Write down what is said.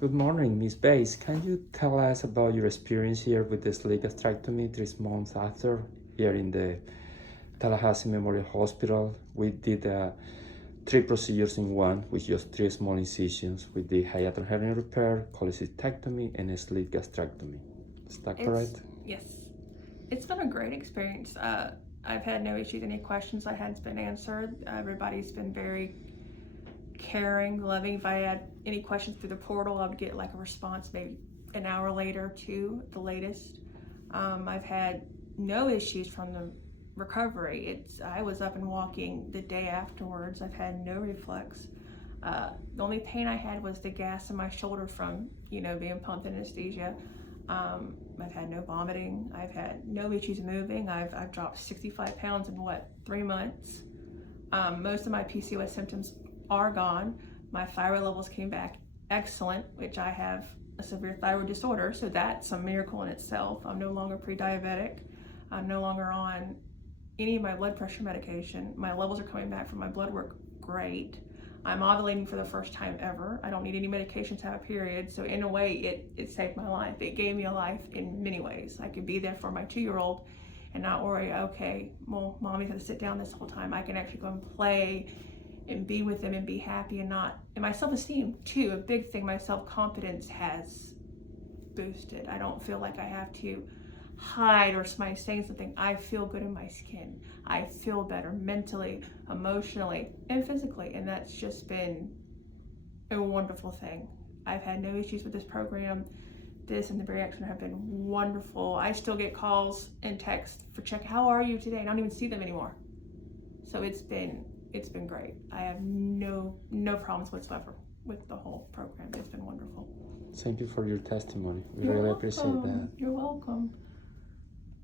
Good morning, Miss Bates. Can you tell us about your experience here with the sleeve gastrectomy 3 months after here in the Tallahassee Memorial Hospital? We did 3 procedures in one with just 3 small incisions with the hiatal hernia repair, cholecystectomy, and a sleeve gastrectomy. Is that correct? Yes. It's been a great experience. I've had no issues, any questions I hadn't been answered. Everybody's been very caring, loving. If I had any questions through the portal, I would get like a response maybe an hour later to the latest. I've had no issues from the recovery. I was up and walking the day afterwards. I've had no reflux. The only pain I had was the gas in my shoulder from being pumped anesthesia. I've had no vomiting. I've had no issues moving. I've dropped 65 pounds in 3 months. Most of my PCOS symptoms are gone. My thyroid levels came back excellent, which I have a severe thyroid disorder, so that's a miracle in itself. I'm no longer pre-diabetic. I'm no longer on any of my blood pressure medication. My levels are coming back from my blood work great. I'm ovulating for the first time ever. I don't need any medication to have a period, so in a way it saved my life. It gave me a life in many ways. I could be there for my 2-year-old and not worry, okay, well, mommy's gonna sit down this whole time. I can actually go and play and be with them and be happy and my self-esteem too, a big thing, my self-confidence has boosted. I don't feel like I have to hide or somebody saying something. I feel good in my skin. I feel better mentally, emotionally, and physically, and that's just been a wonderful thing. I've had no issues with this program. This and the bariatric center have been wonderful. I still get calls and texts for check, how are you today? I don't even see them anymore. So it's been great. I have no problems whatsoever with the whole program. It's been wonderful. Thank you for your testimony. We You're really welcome. appreciate that. You're welcome.